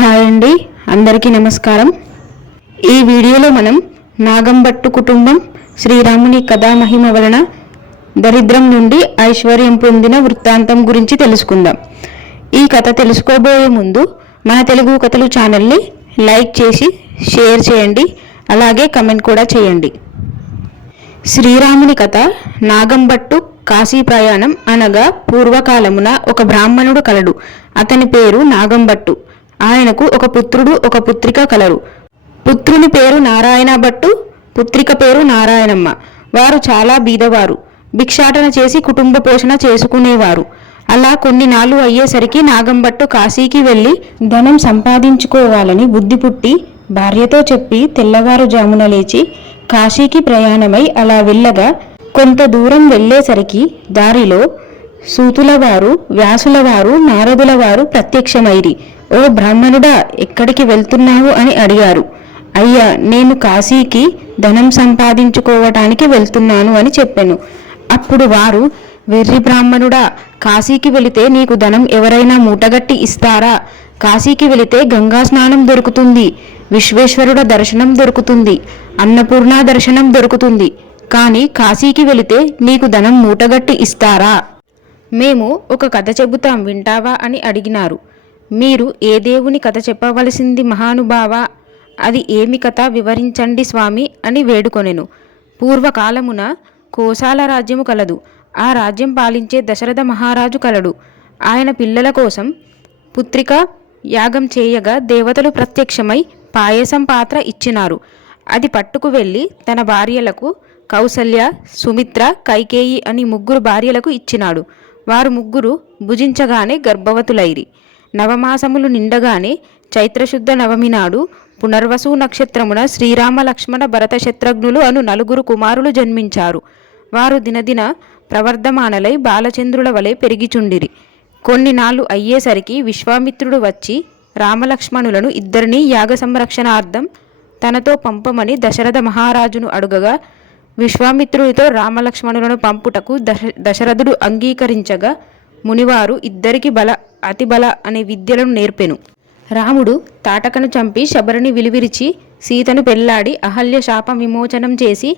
Hi అండి. అందరికీ నమస్కారం. ఈ వీడియోలో మనం నాగంబట్టు కుటుంబం శ్రీరాముని కథామహిమ వలన దరిద్రం నుండి ఐశ్వర్యం పొందిన వృత్తాంతం గురించి తెలుసుకుందాం. ఈ కథ తెలుసుకోబోయే ముందు మన తెలుగు కథలు ఛానల్ని లైక్ చేసి షేర్ చేయండి. అలాగే కమెంట్ కూడా చేయండి. శ్రీరాముని కథ నాగంబట్టు కాశీ ప్రయాణం అనగా పూర్వకాలమున ఒక బ్రాహ్మణుడు కలడు. అతని పేరు నాగంబట్టు ఆయనకు ఒక పుత్రుడు ఒక పుత్రిక కలరు. పుత్రుని పేరు నారాయణ భట్టు పుత్రిక పేరు నారాయణమ్మ. వారు చాలా బీదవారు. భిక్షాటన చేసి కుటుంబ పోషణ చేసుకునేవారు. అలా కొన్ని నాళ్ళు అయ్యేసరికి నాగంబట్టు కాశీకి వెళ్ళి ధనం సంపాదించుకోవాలని బుద్ధి పుట్టి భార్యతో చెప్పి తెల్లవారుజామున లేచి కాశీకి ప్రయాణమై అలా వెళ్ళగా కొంత దూరం వెళ్ళేసరికి దారిలో సూతుల వారు వ్యాసుల వారు నారదుల వారు ప్రత్యక్షమైరి. ఓ బ్రాహ్మణుడా ఎక్కడికి వెళ్తున్నావు అని అడిగారు. అయ్యా నేను కాశీకి ధనం సంపాదించుకోవటానికి వెళ్తున్నాను అని చెప్పాను. అప్పుడు వారు వెర్రి బ్రాహ్మణుడా కాశీకి వెళితే నీకు ధనం ఎవరైనా మూటగట్టి ఇస్తారా? కాశీకి వెళితే గంగా స్నానం దొరుకుతుంది విశ్వేశ్వరుడ దర్శనం దొరుకుతుంది అన్నపూర్ణ దర్శనం దొరుకుతుంది. కానీ కాశీకి వెళితే నీకు ధనం మూటగట్టి ఇస్తారా? మేము ఒక కథ చెబుతాం వింటావా అని అడిగినారు. మీరు ఏ దేవుని కథ చెప్పవలసింది మహానుభావా? అది ఏమి కథ? వివరించండి స్వామి అని వేడుకొనెను. పూర్వకాలమున కోశాల రాజ్యము కలదు. ఆ రాజ్యం పాలించే దశరథ మహారాజు కలడు. ఆయన పిల్లల కోసం పుత్రిక యాగం చేయగా దేవతలు ప్రత్యక్షమై పాయసం పాత్ర ఇచ్చినారు. అది పట్టుకు వెళ్ళి తన భార్యలకు కౌసల్య సుమిత్ర కైకేయి అని ముగ్గురు భార్యలకు ఇచ్చినాడు. వారు ముగ్గురు భుజించగానే గర్భవతులైరి. నవమాసములు నిండగానే చైత్రశుద్ధ నవమి నాడు పునర్వసు నక్షత్రమున శ్రీరామ లక్ష్మణ భరత శత్రుఘ్నులు అను నలుగురు కుమారులు జన్మించారు. వారు దినదిన ప్రవర్ధమానలై బాలచంద్రుల వలె పెరిగిచుండిరి. కొన్ని నాళ్ళు అయ్యేసరికి విశ్వామిత్రుడు వచ్చి రామలక్ష్మణులను ఇద్దరినీ యాగ సంరక్షణార్థం తనతో పంపమని దశరథ మహారాజును అడుగగా విశ్వామిత్రుడితో రామలక్ష్మణులను పంపుటకు దశ దశరథుడు అంగీకరించగా మునివారు ఇద్దరికి బల అతిబల అనే విద్యలను నేర్పెను. రాముడు తాటకను చంపి శబరిని విలువిరిచి సీతను పెళ్ళాడి అహల్య శాప విమోచనం చేసి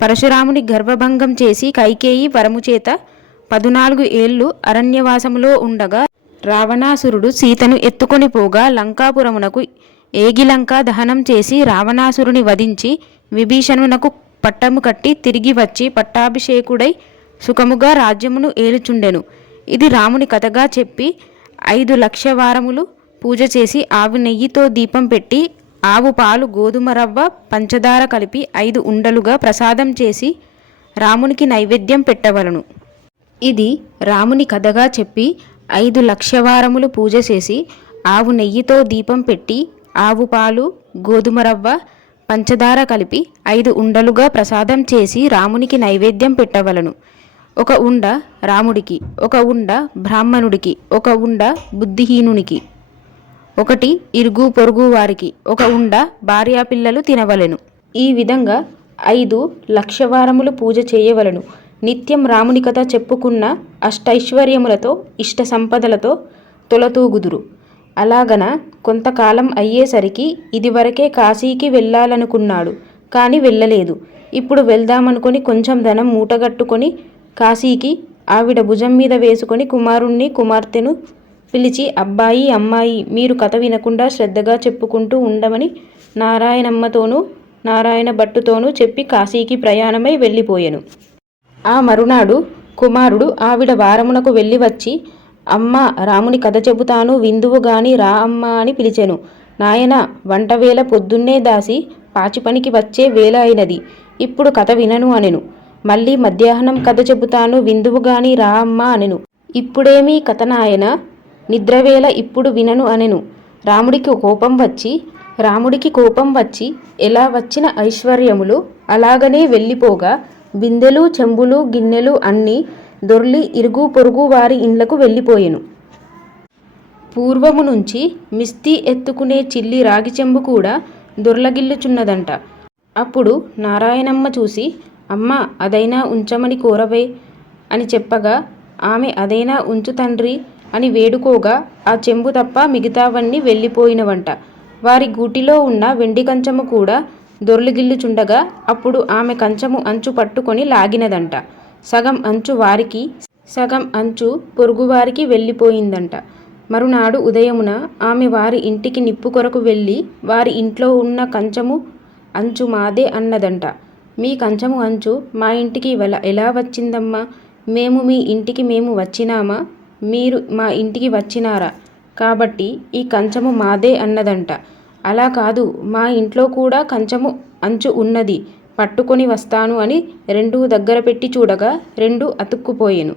పరశురాముని గర్భభంగం చేసి కైకేయి వరముచేత పదునాలుగు ఏళ్ళు అరణ్యవాసములో ఉండగా రావణాసురుడు సీతను ఎత్తుకొని పోగా లంకాపురమునకు ఏగిలంక దహనం చేసి రావణాసురుని వధించి విభీషణునకు పట్టము కట్టి తిరిగి వచ్చి పట్టాభిషేకుడై సుఖముగా రాజ్యమును ఏలుచుండెను. ఇది రాముని కథగా చెప్పి ఐదు లక్ష వారములు పూజ చేసి ఆవు నెయ్యితో దీపం పెట్టి ఆవు పాలు గోధుమ రవ్వ పంచదార కలిపి ఐదు ఉండలుగా ప్రసాదం చేసి రామునికి నైవేద్యం పెట్టవలను. ఇది రాముని కథగా చెప్పి ఐదు లక్షవారములు పూజ చేసి ఆవు నెయ్యితో దీపం పెట్టి ఆవు పాలు గోధుమ రవ్వ పంచదార కలిపి ఐదు ఉండలుగా ప్రసాదం చేసి రామునికి నైవేద్యం పెట్టవలను. ఒక ఉండ రాముడికి ఒక ఉండ బ్రాహ్మణుడికి ఒక ఉండ బుద్ధిహీనునికి. ఒకటి ఇరుగు పొరుగు వారికి ఒక ఉండ భార్యాపిల్లలు తినవలెను. ఈ విధంగా ఐదు లక్షవారములు పూజ చేయవలను. నిత్యం రాముని కథ చెప్పుకున్న అష్టైశ్వర్యములతో ఇష్ట సంపదలతో తొలతూగుదురు. అలాగన? కొంతకాలం అయ్యేసరికి ఇదివరకే కాశీకి వెళ్ళాలనుకున్నాడు కానీ వెళ్ళలేదు. ఇప్పుడు వెళ్దామనుకొని కొంచెం ధనం మూటగట్టుకొని కాశీకి ఆవిడ భుజం మీద వేసుకొని కుమారుణ్ణి కుమార్తెను పిలిచి అబ్బాయి అమ్మాయి మీరు కథ వినకుండా శ్రద్ధగా చెప్పుకుంటూ ఉండమని నారాయణమ్మతోనూ నారాయణ భట్టుతోనూ చెప్పి కాశీకి ప్రయాణమై వెళ్ళిపోయెను. ఆ మరునాడు కుమారుడు ఆవిడ వారమునకు వెళ్ళి వచ్చి అమ్మ రాముని కథ చెబుతాను విందువు గాని రా అమ్మ అని పిలిచెను. నాయన వంట వేళ పొద్దున్నే దాసి పాచి పనికి వచ్చే వేళ అయినది. ఇప్పుడు కథ వినను అనెను. మళ్ళీ మధ్యాహ్నం కథ చెబుతాను విందువు గాని రా అమ్మ అనెను. ఇప్పుడేమీ కథ నాయన? నిద్రవేళ ఇప్పుడు వినను అనెను. రాముడికి కోపం వచ్చి రాముడికి కోపం వచ్చి ఎలా వచ్చిన ఐశ్వర్యములు? అలాగనే వెళ్ళిపోగా బిందెలు చెంబులు గిన్నెలు అన్నీ దొర్లి ఇరుగు పొరుగు వారి ఇండ్లకు వెళ్ళిపోయెను. పూర్వము నుంచి మిస్తీ ఎత్తుకునే చిల్లి రాగి చెంబు కూడా దొర్లగిల్లుచున్నదంట. అప్పుడు నారాయణమ్మ చూసి అమ్మ అదైనా ఉంచమని కోరవే అని చెప్పగా ఆమె అదైనా ఉంచు తండ్రి అని వేడుకోగా ఆ చెంబు తప్ప మిగతావన్నీ వెళ్ళిపోయినవంట. వారి గూటిలో ఉన్న వెండి కంచము కూడా దొర్లిగిల్లుచుండగా అప్పుడు ఆమె కంచము అంచు పట్టుకొని లాగినదంట. సగం అంచు వారికి సగం అంచు పొరుగువారికి వెళ్ళిపోయిందంట. మరునాడు ఉదయమున ఆమె వారి ఇంటికి నిప్పు కొరకు వెళ్ళి వారి ఇంట్లో ఉన్న కంచము అంచు మాదే అన్నదంట. మీ కంచము అంచు మా ఇంటికి ఎలా ఎలా వచ్చిందమ్మా? మేము మీ ఇంటికి మేము వచ్చినామా? మీరు మా ఇంటికి వచ్చినారా? కాబట్టి ఈ కంచము మాదే అన్నదంట. అలా కాదు మా ఇంట్లో కూడా కంచము అంచు ఉన్నది. పట్టుకొని వస్తాను అని రెండు దగ్గర పెట్టి చూడగా రెండు అతుక్కుపోయెను.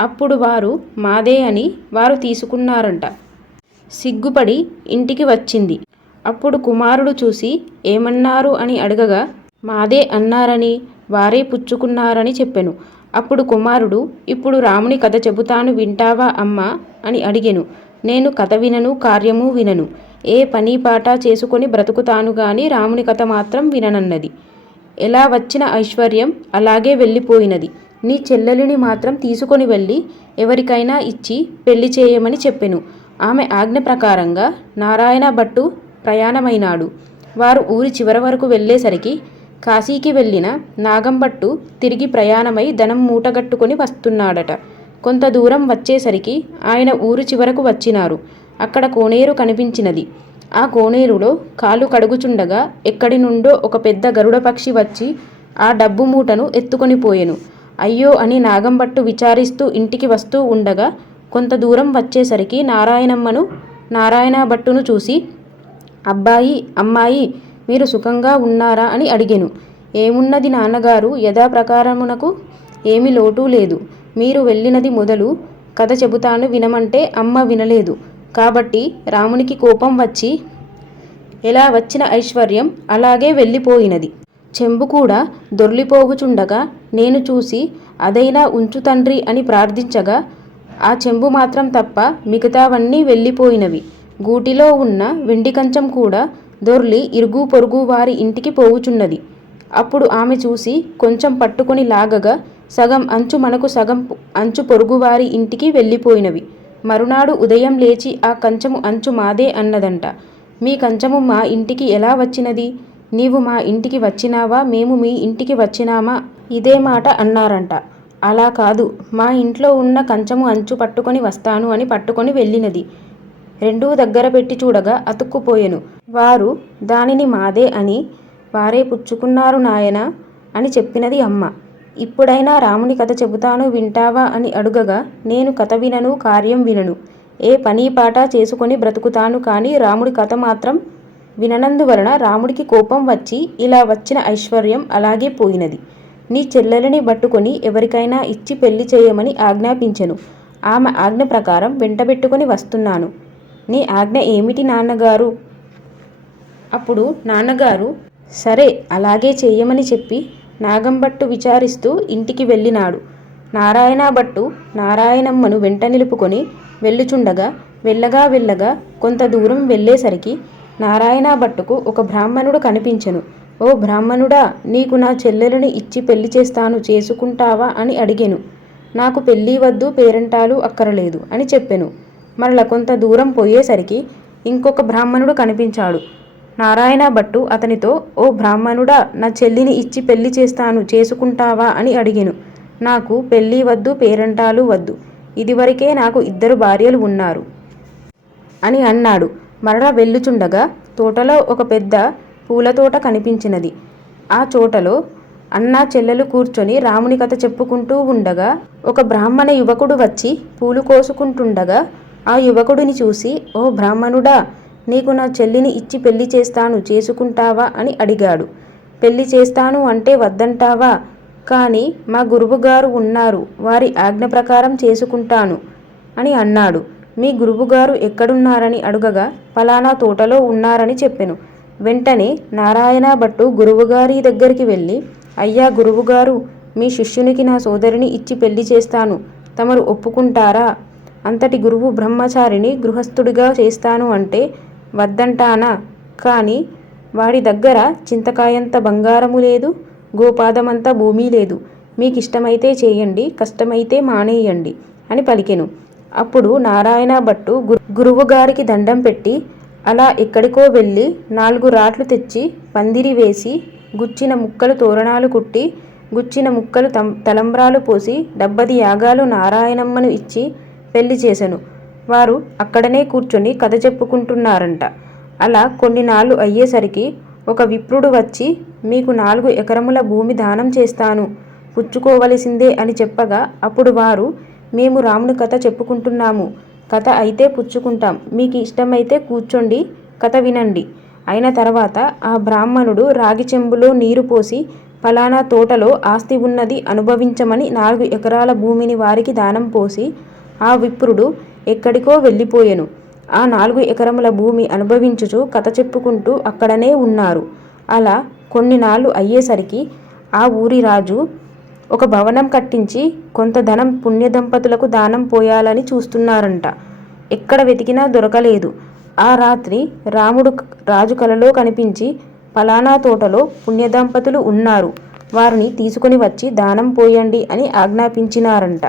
అప్పుడు వారు మాదే అని వారు తీసుకున్నారంట. సిగ్గుపడి ఇంటికి వచ్చింది. అప్పుడు కుమారుడు చూసి ఏమన్నారు? అని అడగగా మాదే అన్నారని వారే పుచ్చుకున్నారని చెప్పెను. అప్పుడు కుమారుడు ఇప్పుడు రాముని కథ చెబుతాను వింటావా అమ్మా? అని అడిగెను. నేను కథ వినను కార్యము వినను. ఏ పని పాట చేసుకొని బ్రతుకుతాను గాని రాముని కథ మాత్రం విననన్నది. ఎలా వచ్చిన ఐశ్వర్యం అలాగే వెళ్ళిపోయినది. నీ చెల్లెలిని మాత్రం తీసుకొని వెళ్ళి ఎవరికైనా ఇచ్చి పెళ్ళి చేయమని చెప్పెను. ఆమె ఆజ్ఞ ప్రకారంగా నారాయణ భట్టు ప్రయాణమైనాడు. వారు ఊరి చివర వరకు వెళ్ళేసరికి కాశీకి వెళ్ళిన నాగంభట్టు తిరిగి ప్రయాణమై ధనం మూటగట్టుకొని వస్తున్నాడట. కొంత దూరం వచ్చేసరికి ఆయన ఊరు చివరకు వచ్చినారు. అక్కడ కోనేరు కనిపించినది. ఆ కోనేరులో కాలు కడుగుచుండగా ఎక్కడి నుండో ఒక పెద్ద గరుడ పక్షి వచ్చి ఆ డబ్బు మూటను ఎత్తుకొని పోయెను. అయ్యో అని నాగంబట్టు విచారిస్తూ ఇంటికి వస్తూ ఉండగా కొంత దూరం వచ్చేసరికి నారాయణమ్మను నారాయణ భట్టును చూసి అబ్బాయి అమ్మాయి మీరు సుఖంగా ఉన్నారా? అని అడిగెను. ఏమున్నది నాన్నగారు? యథాప్రకారమునకు ఏమి లోటు లేదు. మీరు వెళ్ళినది మొదలు కథ చెబుతాను వినమంటే అమ్మ వినలేదు. కాబట్టి రామునికి కోపం వచ్చి ఎలా వచ్చిన ఐశ్వర్యం? అలాగే వెళ్ళిపోయినది. చెంబు కూడా దొర్లిపోగుచుండగా నేను చూసి అదైనా ఉంచు తండ్రి అని ప్రార్థించగా ఆ చెంబు మాత్రం తప్ప మిగతావన్నీ వెళ్ళిపోయినవి. గూటిలో ఉన్న వెండి కంచం కూడా దొర్లి ఇరుగు పొరుగు వారి ఇంటికి పోవుచున్నది అప్పుడు ఆమె చూసి కొంచెం పట్టుకొని లాగగా సగం అంచు మనకు సగం అంచు పొరుగువారి ఇంటికి వెళ్ళిపోయినవి. మరునాడు ఉదయం లేచి ఆ కంచము అంచు మాదే అన్నదంట. మీ కంచము మా ఇంటికి ఎలా వచ్చినది? నీవు మా ఇంటికి వచ్చినావా? మేము మీ ఇంటికి వచ్చినామా? ఇదే మాట అన్నారంట. అలా కాదు. మా ఇంట్లో ఉన్న కంచము అంచు పట్టుకొని వస్తాను అని పట్టుకొని వెళ్ళినది. రెండూ దగ్గర పెట్టి చూడగా అతుక్కుపోయెను. వారు దానిని మాదే అని వారే పుచ్చుకున్నారు నాయనా అని చెప్పినది అమ్మ. ఇప్పుడైనా రాముని కథ చెబుతాను వింటావా అని అడుగగా నేను కథ వినను కార్యం వినను. ఏ పని పాట చేసుకొని బ్రతుకుతాను కానీ రాముడి కథ మాత్రం విననందువలన రాముడికి కోపం వచ్చి ఇలా వచ్చిన ఐశ్వర్యం అలాగే పోయినది. నీ చెల్లెలని పట్టుకొని ఎవరికైనా ఇచ్చి పెళ్ళి చేయమని ఆజ్ఞాపించెను. ఆమె ఆజ్ఞ ప్రకారం వెంటబెట్టుకొని వస్తున్నాను. నీ ఆజ్ఞ ఏమిటి నాన్నగారు? అప్పుడు నాన్నగారు సరే అలాగే చేయమని చెప్పి నాగంభట్టు విచారిస్తూ ఇంటికి వెళ్ళినాడు. నారాయణ భట్టు నారాయణమ్మను వెంట నిలుపుకొని వెళ్ళుచుండగా వెళ్ళగా వెళ్ళగా కొంత దూరం వెళ్ళేసరికి నారాయణ భట్టుకు ఒక బ్రాహ్మణుడు కనిపించెను. ఓ బ్రాహ్మణుడా నీకు నా చెల్లెలను ఇచ్చి పెళ్ళి చేస్తాను చేసుకుంటావా? అని అడిగాను. నాకు పెళ్ళి వద్దు పేరంటాలు అక్కరలేదు అని చెప్పెను. మరల కొంత దూరం పోయేసరికి ఇంకొక బ్రాహ్మణుడు కనిపించాడు. నారాయణ భట్టు అతనితో ఓ బ్రాహ్మణుడా నా చెల్లిని ఇచ్చి పెళ్ళి చేస్తాను చేసుకుంటావా? అని అడిగాను. నాకు పెళ్ళి వద్దు పేరంటాలు వద్దు. ఇదివరకే నాకు ఇద్దరు భార్యలు ఉన్నారు అని అన్నాడు. మరల వెళ్ళుచుండగా తోటలో ఒక పెద్ద పూలతోట కనిపించినది. ఆ చోటలో అన్నా చెల్లెలు కూర్చొని రాముని కథ చెప్పుకుంటూ ఉండగా ఒక బ్రాహ్మణ యువకుడు వచ్చి పూలు కోసుకుంటుండగా ఆ యువకుడిని చూసి ఓ బ్రాహ్మణుడా నీకు నా చెల్లిని ఇచ్చి పెళ్ళి చేస్తాను చేసుకుంటావా? అని అడిగాడు. పెళ్ళి చేస్తాను అంటే వద్దంటావా? కానీ మా గురువుగారు ఉన్నారు వారి ఆజ్ఞ ప్రకారం చేసుకుంటాను అని అన్నాడు. మీ గురువుగారు ఎక్కడున్నారని అడుగగా ఫలానా తోటలో ఉన్నారని చెప్పెను. వెంటనే నారాయణ భట్టు గురువుగారి దగ్గరికి వెళ్ళి అయ్యా గురువుగారు మీ శిష్యునికి నా సోదరిని ఇచ్చి పెళ్ళి చేస్తాను తమరు ఒప్పుకుంటారా? అంతటి గురువు బ్రహ్మచారిని గృహస్థుడిగా చేస్తాను అంటే వద్దంటానా? కానీ వాడి దగ్గర చింతకాయంత బంగారము లేదు గోపాదమంత భూమి లేదు. మీకిష్టమైతే చేయండి కష్టమైతే మానేయండి అని పలికెను. అప్పుడు నారాయణ భట్టు గు- గురువుగారికి దండం పెట్టి అలా ఎక్కడికో వెళ్ళి నాలుగు రాట్లు తెచ్చి పందిరి వేసి గుచ్చిన ముక్కలు తోరణాలు కుట్టి గుచ్చిన ముక్కలు తం తలంబ్రాలు పోసి డబ్బది యాగాలు నారాయణమ్మను ఇచ్చి పెళ్ళి చేశాను వారు అక్కడనే కూర్చొని కథ చెప్పుకుంటున్నారంట. అలా కొన్ని నాళ్ళు అయ్యేసరికి ఒక విప్రుడు వచ్చి మీకు నాలుగు ఎకరముల భూమి దానం చేస్తాను. పుచ్చుకోవలసిందే అని చెప్పగా అప్పుడు వారు మేము రాముని కథ చెప్పుకుంటున్నాము. కథ అయితే పుచ్చుకుంటాం. మీకు ఇష్టమైతే కూర్చోండి కథ వినండి అయిన తర్వాత ఆ బ్రాహ్మణుడు రాగి చెంబులో నీరు పోసి ఫలానా తోటలో ఆస్తి ఉన్నది అనుభవించమని నాలుగు ఎకరాల భూమిని వారికి దానం పోసి ఆ విప్రుడు ఎక్కడికో వెళ్ళిపోయెను. ఆ నాలుగు ఎకరముల భూమి అనుభవించుచు కథ చెప్పుకుంటూ అక్కడనే ఉన్నారు. అలా కొన్ని నాళ్ళు అయ్యేసరికి ఆ ఊరి రాజు ఒక భవనం కట్టించి కొంత ధనం పుణ్య దంపతులకు దానం పోయాలని చూస్తున్నారంట. ఎక్కడ వెతికినా దొరకలేదు. ఆ రాత్రి రాముడు రాజు కలలో కనిపించి ఫలానా తోటలో పుణ్య దంపతులు ఉన్నారు. వారిని తీసుకొని వచ్చి దానం పోయండి అని ఆజ్ఞాపించినారంట.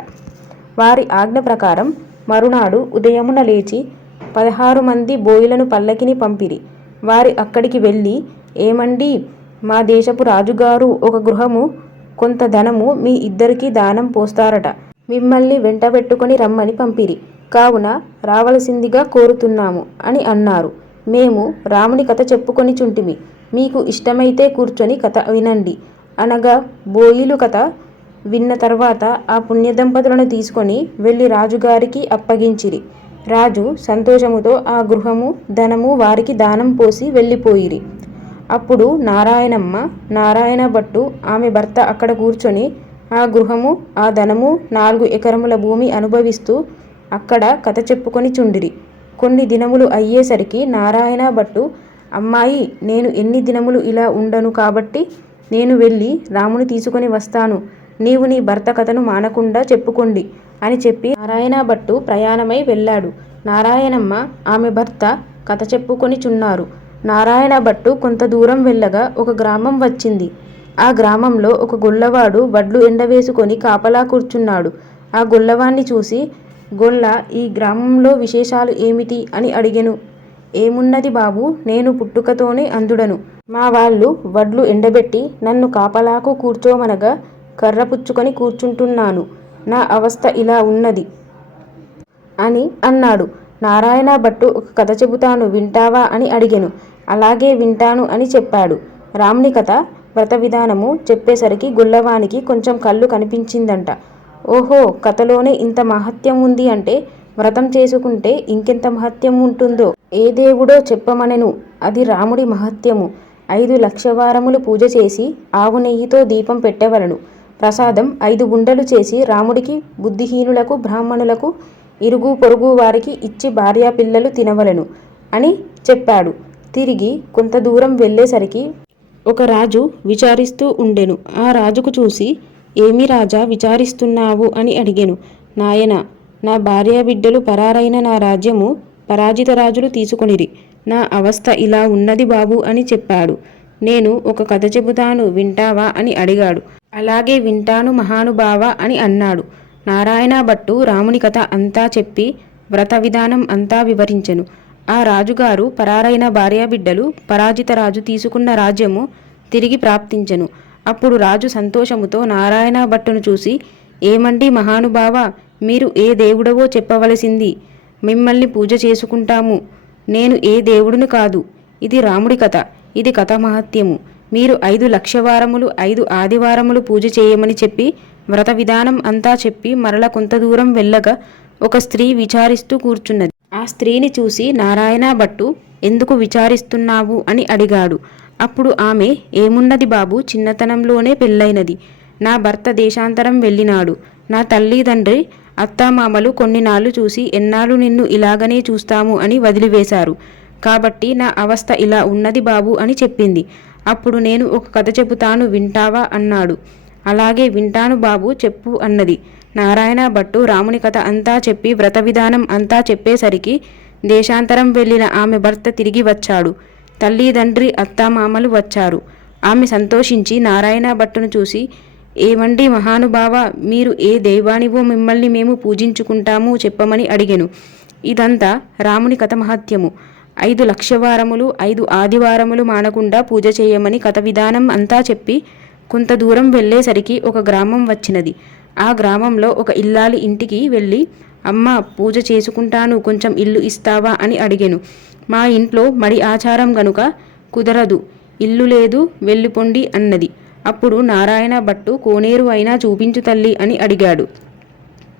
వారి ఆజ్ఞ ప్రకారం మరునాడు ఉదయమున లేచి పదహారు మంది బోయిలను పల్లకిని పంపిరి. వారి అక్కడికి వెళ్ళి ఏమండి మా దేశపు రాజుగారు ఒక గృహము కొంత ధనము మీ ఇద్దరికీ దానం పోస్తారట. మిమ్మల్ని వెంటబెట్టుకొని రమ్మని పంపిరి. కావున రావలసిందిగా కోరుతున్నాము అని అన్నారు. మేము రాముని కథ చెప్పుకొని చుంటిమి. మీకు ఇష్టమైతే కూర్చొని కథ వినండి. అనగా బోయిలు కథ విన్న తర్వాత ఆ పుణ్యదంపతులను తీసుకొని వెళ్ళి రాజుగారికి అప్పగించిరి. రాజు సంతోషముతో ఆ గృహము ధనము వారికి దానం పోసి వెళ్ళిపోయిరి. అప్పుడు నారాయణమ్మ నారాయణ భట్టు ఆమె భర్త అక్కడ కూర్చొని ఆ గృహము ఆ ధనము నాలుగు ఎకరముల భూమి అనుభవిస్తూ అక్కడ కథ చెప్పుకొని చుండిరి. కొన్ని దినములు అయ్యేసరికి నారాయణ భట్టు అమ్మాయి నేను ఎన్ని దినములు ఇలా ఉండను కాబట్టి నేను వెళ్ళి రాముని తీసుకొని వస్తాను. నీవు నీ భర్త కథను మానకుండా చెప్పుకోండి అని చెప్పి నారాయణ భట్టు ప్రయాణమై వెళ్ళాడు. నారాయణమ్మ ఆమె భర్త కథ చెప్పుకొని చున్నారు. నారాయణ భట్టు కొంత దూరం వెళ్ళగా ఒక గ్రామం వచ్చింది. ఆ గ్రామంలో ఒక గొల్లవాడు వడ్లు ఎండవేసుకొని కాపలా కూర్చున్నాడు. ఆ గొల్లవాణ్ణి చూసి గొల్ల ఈ గ్రామంలో విశేషాలు ఏమిటి? అని అడిగెను. ఏమున్నది బాబు నేను పుట్టుకతోనే అందుడను. మా వాళ్ళు వడ్లు ఎండబెట్టి నన్ను కాపలాకు కూర్చోమనగా కర్ర పుచ్చుకొని కూర్చుంటున్నాను. నా అవస్థ ఇలా ఉన్నది. అని అన్నాడు. నారాయణ భట్టు ఒక కథ చెబుతాను వింటావా అని అడిగాను. అలాగే వింటాను అని చెప్పాడు. రాముని కథ వ్రత విధానము చెప్పేసరికి గుల్లవానికి కొంచెం కళ్ళు కనిపించిందంట. ఓహో కథలోనే ఇంత మహత్యం ఉంది అంటే వ్రతం చేసుకుంటే ఇంకెంత మహత్యం ఉంటుందో? ఏ దేవుడో చెప్పమనెను. అది రాముడి మహత్యము. ఐదు లక్షవారములు పూజ చేసి ఆవు నెయ్యితో దీపం పెట్టవలను. ప్రసాదం ఐదు ఉండలు చేసి రాముడికి బుద్ధిహీనులకు బ్రాహ్మణులకు ఇరుగు పొరుగు వారికి ఇచ్చి భార్యా పిల్లలు తినవలను అని చెప్పాడు. తిరిగి కొంత దూరం వెళ్ళేసరికి ఒక రాజు విచారిస్తూ ఉండెను. ఆ రాజుకు చూసి ఏమి రాజా విచారిస్తున్నావు? అని అడిగెను. నాయన నా భార్య బిడ్డలు పరారైన నా రాజ్యము పరాజిత రాజులు తీసుకొనిరి. నా అవస్థ ఇలా ఉన్నది బాబు అని చెప్పాడు. నేను ఒక కథ చెబుతాను వింటావా? అని అడిగాడు. అలాగే వింటాను మహానుభావ అని అన్నాడు. నారాయణ భట్టు రాముని కథ అంతా చెప్పి వ్రత విధానం అంతా వివరించెను. ఆ రాజుగారు పరారైన భార్యాబిడ్డలు పరాజిత రాజు తీసుకున్న రాజ్యము తిరిగి ప్రాప్తించెను. అప్పుడు రాజు సంతోషముతో నారాయణ భట్టును చూసి ఏమండి మహానుభావ మీరు ఏ దేవుడవో చెప్పవలసింది? మిమ్మల్ని పూజ చేసుకుంటాము. నేను ఏ దేవుడును కాదు. ఇది రాముడి కథ. ఇది కథ మహత్యము మీరు ఐదు లక్షవారములు ఐదు ఆదివారములు పూజ చేయమని చెప్పి వ్రత విధానం అంతా చెప్పి మరల కొంత దూరం వెళ్ళగా ఒక స్త్రీ విచారిస్తూ కూర్చున్నది. ఆ స్త్రీని చూసి నారాయణ భట్టు ఎందుకు విచారిస్తున్నావు? అని అడిగాడు. అప్పుడు ఆమె ఏమున్నది బాబు చిన్నతనంలోనే పెళ్ళైనది. నా భర్త దేశాంతరం వెళ్ళినాడు. నా తల్లిదండ్రి అత్తామామలు కొన్ని నాళ్ళు చూసి ఎన్నాళ్ళు నిన్ను ఇలాగనే చూస్తాము అని వదిలివేశారు. కాబట్టి నా అవస్థ ఇలా ఉన్నది బాబు అని చెప్పింది. అప్పుడు నేను ఒక కథ చెబుతాను వింటావా? అన్నాడు. అలాగే వింటాను బాబు చెప్పు అన్నది. నారాయణ భట్టు రాముని కథ అంతా చెప్పి వ్రత విధానం అంతా చెప్పేసరికి దేశాంతరం వెళ్ళిన ఆమె భర్త తిరిగి వచ్చాడు. తల్లిదండ్రి అత్తామామలు వచ్చారు. ఆమె సంతోషించి నారాయణ భట్టును చూసి ఏమండి మహానుభావ మీరు ఏ దైవానివో మిమ్మల్ని మేము పూజించుకుంటాము చెప్పమని అడిగెను. ఇదంతా రాముని కథ మహత్యము. ఐదు లక్షవారములు ఐదు ఆదివారములు మానకుండా పూజ చేయమని కథ విధానం అంతా చెప్పి కొంత దూరం వెళ్ళేసరికి ఒక గ్రామం వచ్చినది. ఆ గ్రామంలో ఒక ఇల్లాలి ఇంటికి వెళ్ళి అమ్మ పూజ చేసుకుంటాను కొంచెం ఇల్లు ఇస్తావా? అని అడిగాను. మా ఇంట్లో మడి ఆచారం గనుక కుదరదు ఇల్లు లేదు వెళ్ళిపొండి అన్నది. అప్పుడు నారాయణ భట్టు కోనేరు అయినా చూపించు తల్లి అని అడిగాడు.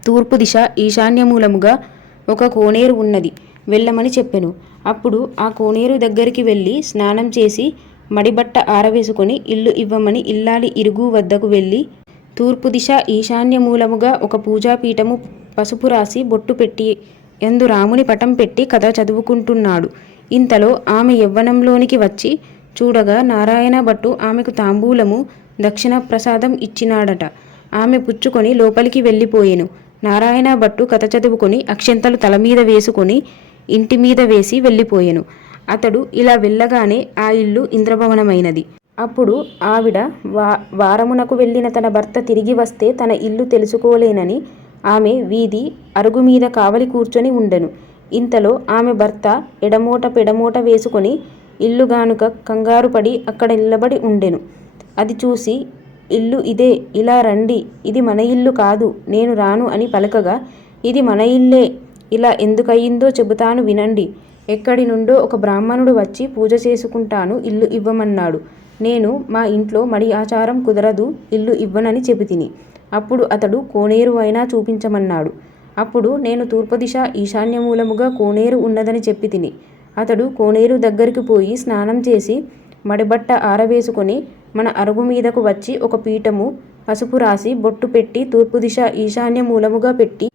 తూర్పు దిశ ఈశాన్యమూలముగా ఒక కోనేరు ఉన్నది. వెళ్ళమని చెప్పెను. అప్పుడు ఆ కోనేరు దగ్గరికి వెళ్ళి స్నానం చేసి మడిబట్ట ఆరవేసుకొని ఇల్లు ఇవ్వమని ఇల్లాలి ఇరుగు వద్దకు వెళ్ళి తూర్పు దిశ ఈశాన్య మూలముగా ఒక పూజాపీఠము పసుపు రాసి బొట్టు పెట్టి ఎందు రాముని పటం పెట్టి కథ చదువుకుంటున్నాడు. ఇంతలో ఆమె యవ్వనంలోనికి వచ్చి చూడగా నారాయణ భట్టు ఆమెకు తాంబూలము దక్షిణ ప్రసాదం ఇచ్చినాడట. ఆమె పుచ్చుకొని లోపలికి వెళ్ళిపోయెను. నారాయణ భట్టు కథ చదువుకొని అక్షంతలు తల మీద వేసుకొని ఇంటి మీద వేసి వెళ్ళిపోయెను. అతడు ఇలా వెళ్ళగానే ఆ ఇల్లు ఇంద్రభవనమైనది. అప్పుడు ఆవిడ వా వారమునకు వెళ్ళిన తన భర్త తిరిగి వస్తే తన ఇల్లు తెలుసుకోలేనని ఆమె వీధి అరుగు మీద కావలి కూర్చొని ఉండెను. ఇంతలో ఆమె భర్త ఎడమోట పెడమోట వేసుకొని ఇల్లు గానుక కంగారు పడి అక్కడ నిలబడి ఉండెను. అది చూసి ఇల్లు ఇదే ఇలా రండి ఇది మన ఇల్లు కాదు నేను రాను అని పలకగా ఇది మన ఇల్లే ఇలా ఎందుకయ్యిందో చెబుతాను వినండి. ఎక్కడి నుండో ఒక బ్రాహ్మణుడు వచ్చి పూజ చేసుకుంటాను ఇల్లు ఇవ్వమన్నాడు. నేను మా ఇంట్లో మడి ఆచారం కుదరదు ఇల్లు ఇవ్వనని చెబితిని. అప్పుడు అతడు కోనేరు అయినా చూపించమన్నాడు. అప్పుడు నేను తూర్పుదిశ ఈశాన్యమూలముగా కోనేరు ఉన్నదని చెప్పి తిని అతడు కోనేరు దగ్గరికి పోయి స్నానం చేసి మడిబట్ట ఆరవేసుకొని మన అరుగు మీదకు వచ్చి ఒక పీఠము పసుపు రాసి బొట్టు పెట్టి తూర్పుదిశ ఈశాన్యమూలముగా ఈశాన్య మూలముగా పెట్టి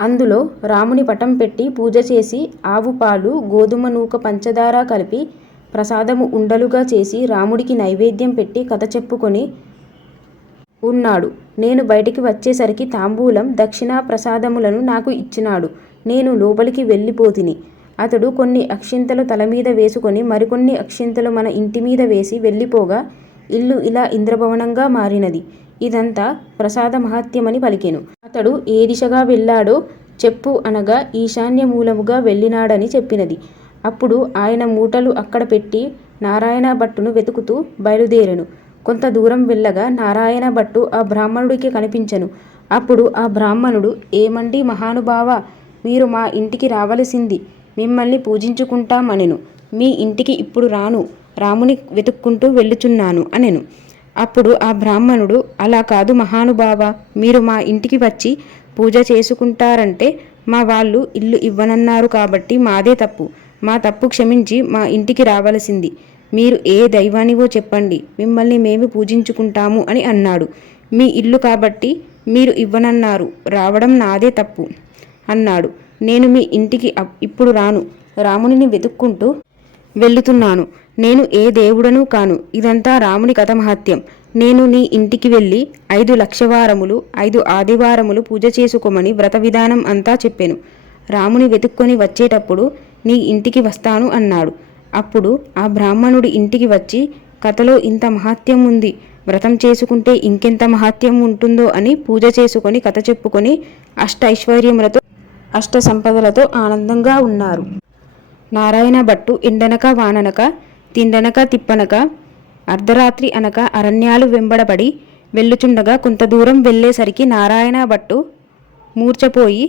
అందులో రాముని పటం పెట్టి పూజ చేసి ఆవు పాలు గోధుమ నూక పంచదార కలిపి ప్రసాదము ఉండలుగా చేసి రాముడికి నైవేద్యం పెట్టి కథ చెప్పుకొని ఉన్నాడు. నేను బయటికి వచ్చేసరికి తాంబూలం దక్షిణా ప్రసాదములను నాకు ఇచ్చినాడు. నేను లోపలికి వెళ్ళిపోతిని. అతడు కొన్ని అక్షింతలు తల మీద వేసుకొని మరికొన్ని అక్షింతలు మన ఇంటి మీద వేసి వెళ్ళిపోగా ఇల్లు ఇలా ఇంద్రభవనంగా మారినది. ఇదంతా ప్రసాద మహత్యమని పలికెను. అతడు ఏ దిశగా వెళ్ళాడో చెప్పు అనగా ఈశాన్య మూలముగా వెళ్ళినాడని చెప్పినది. అప్పుడు ఆయన మూటలు అక్కడ పెట్టి నారాయణ భట్టును వెతుకుతూ బయలుదేరెను. కొంత దూరం వెళ్ళగా నారాయణ భట్టు ఆ బ్రాహ్మణుడికి కనిపించను. అప్పుడు ఆ బ్రాహ్మణుడు ఏమండి మహానుభావ మీరు మా ఇంటికి రావలసింది మిమ్మల్ని పూజించుకుంటామనెను. మీ ఇంటికి ఇప్పుడు రాను రాముని వెతుక్కుంటూ వెళ్ళుచున్నాను అనెను. అప్పుడు ఆ బ్రాహ్మణుడు అలా కాదు మహానుభావ మీరు మా ఇంటికి వచ్చి పూజ చేసుకుంటారంటే మా వాళ్ళు ఇల్లు ఇవ్వనన్నారు కాబట్టి మాదే తప్పు. మా తప్పు క్షమించి మా ఇంటికి రావలసింది. మీరు ఏ దైవానివో చెప్పండి. మిమ్మల్ని మేము పూజించుకుంటాము అని అన్నాడు. మీ ఇల్లు కాబట్టి మీరు ఇవ్వనన్నారు. రావడం నాదే తప్పు అన్నాడు. నేను మీ ఇంటికి అప్- ఇప్పుడు రాను. రామునిని వెతుక్కుంటూ వెళ్ళుతున్నాను. నేను ఏ దేవుడను కాను. ఇదంతా రాముని కథ మహత్యం నేను నీ ఇంటికి వెళ్ళి ఐదు లక్షవారములు ఐదు ఆదివారములు పూజ చేసుకోమని వ్రత విధానం అంతా చెప్పాను. రాముని వెతుక్కొని వచ్చేటప్పుడు నీ ఇంటికి వస్తాను అన్నాడు. అప్పుడు ఆ బ్రాహ్మణుడి ఇంటికి వచ్చి కథలో ఇంత మహాత్యం ఉంది. వ్రతం చేసుకుంటే ఇంకెంత మహాత్యం ఉంటుందో అని పూజ చేసుకొని కథ చెప్పుకొని అష్ట ఐశ్వర్యములతో అష్ట సంపదలతో ఆనందంగా ఉన్నారు. నారాయణ భట్టు ఎండనక వాననక తిండనక తిప్పనక అర్ధరాత్రి అనక అరణ్యాలు వెంబడబడి వెళ్ళుచుండగా కొంత దూరం వెళ్ళేసరికి నారాయణ భట్టు మూర్చపోయి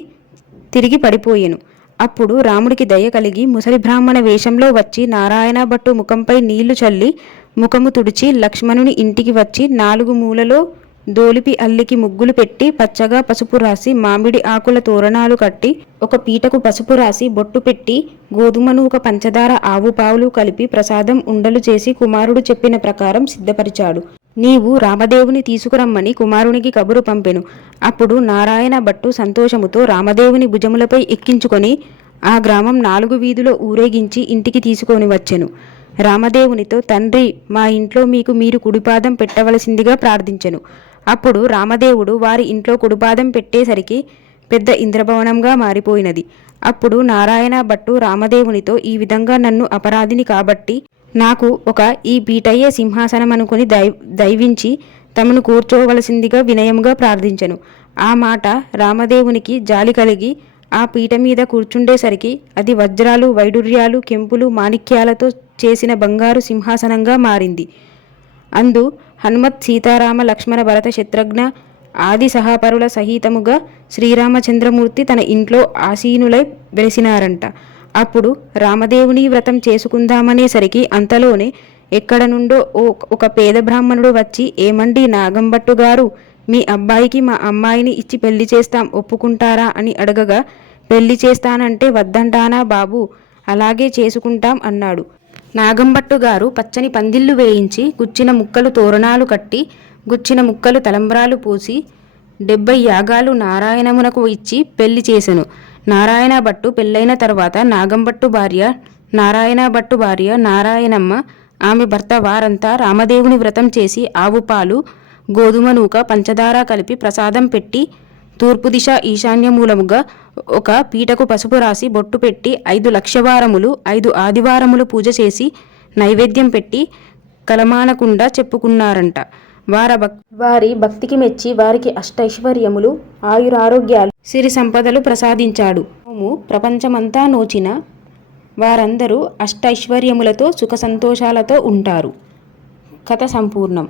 తిరిగి పడిపోయెను. అప్పుడు రాముడికి దయ కలిగి ముసలి బ్రాహ్మణ వేషంలో వచ్చి నారాయణ భట్టు ముఖంపై నీళ్ళు చల్లి ముఖము తుడిచి లక్ష్మణుని ఇంటికి వచ్చి నాలుగు మూలలో దోలిపి అల్లికి ముగ్గులు పెట్టి పచ్చగా పసుపు రాసి మామిడి ఆకుల తోరణాలు కట్టి ఒక పీటకు పసుపు రాసి బొట్టు పెట్టి గోధుమను ఒక పంచదార ఆవు పావులు కలిపి ప్రసాదం ఉండలు చేసి కుమారుడు చెప్పిన ప్రకారం సిద్ధపరిచాడు. నీవు రామదేవుని తీసుకురమ్మని కుమారునికి కబురు పంపెను. అప్పుడు నారాయణ భట్టు సంతోషముతో రామదేవుని భుజములపై ఎక్కించుకొని ఆ గ్రామం నాలుగు వీధిలో ఊరేగించి ఇంటికి తీసుకొని వచ్చెను. రామదేవునితో తండ్రి మా ఇంట్లో మీకు మీరు కుడిపాదం పెట్టవలసిందిగా ప్రార్థించెను. అప్పుడు రామదేవుడు వారి ఇంట్లో కుడిపాదం పెట్టేసరికి పెద్ద ఇంద్రభవనంగా మారిపోయినది. అప్పుడు నారాయణ భట్టు రామదేవునితో ఈ విధంగా నన్ను అపరాధిని కాబట్టి నాకు ఒక ఈ పీటయ్యే సింహాసనం అనుకుని దై దైవించి తమను కూర్చోవలసిందిగా వినయముగా ప్రార్థించెను. ఆ మాట రామదేవునికి జాలి కలిగి ఆ పీట మీద కూర్చుండేసరికి అది వజ్రాలు వైడూర్యాలు కెంపులు మాణిక్యాలతో చేసిన బంగారు సింహాసనంగా మారింది. అందు హనుమత్ సీతారామ లక్ష్మణ భరత శత్రుఘ్న ఆది సహాపరుల సహితముగా శ్రీరామచంద్రమూర్తి తన ఇంట్లో ఆసీనులై వెలిసినారంట. అప్పుడు రామదేవుని వ్రతం చేసుకుందామనేసరికి అంతలోనే ఎక్కడ నుండో ఓ ఒక పేద బ్రాహ్మణుడు వచ్చి ఏమండి నాగంభట్టు గారు మీ అబ్బాయికి మా అమ్మాయిని ఇచ్చి పెళ్ళి చేస్తాం ఒప్పుకుంటారా? అని అడగగా పెళ్ళి చేస్తానంటే వద్దంటానా బాబు? అలాగే చేసుకుంటాం అన్నాడు. నాగంభట్టు గారు పచ్చని పందిళ్ళు వేయించి గుచ్చిన ముక్కలు తోరణాలు కట్టి గుచ్చిన ముక్కలు తలంబ్రాలు పూసి డెబ్బై యాగాలు నారాయణమునకు ఇచ్చి పెళ్ళి చేసెను. నారాయణ భట్టు పెళ్ళైన తర్వాత నాగంభట్టు భార్య నారాయణ భట్టు భార్య నారాయణమ్మ ఆమె భర్త వారంతా రామదేవుని వ్రతం చేసి ఆవు పాలు గోధుమ నూక పంచదార కలిపి ప్రసాదం పెట్టి తూర్పు దిశ ఈశాన్య మూలముగా ఒక పీటకు పసుపు రాసి బొట్టు పెట్టి ఐదు లక్షవారములు ఐదు ఆదివారములు పూజ చేసి నైవేద్యం పెట్టి కలమానకుండా చెప్పుకున్నారంట. వార భక్ వారి భక్తికి మెచ్చి వారికి అష్టైశ్వర్యములు ఆయురారోగ్యాలు సిరి సంపదలు ప్రసాదించాడు. ప్రపంచమంతా నోచిన వారందరూ అష్టైశ్వర్యములతో సుఖ సంతోషాలతో ఉంటారు. కథ సంపూర్ణం.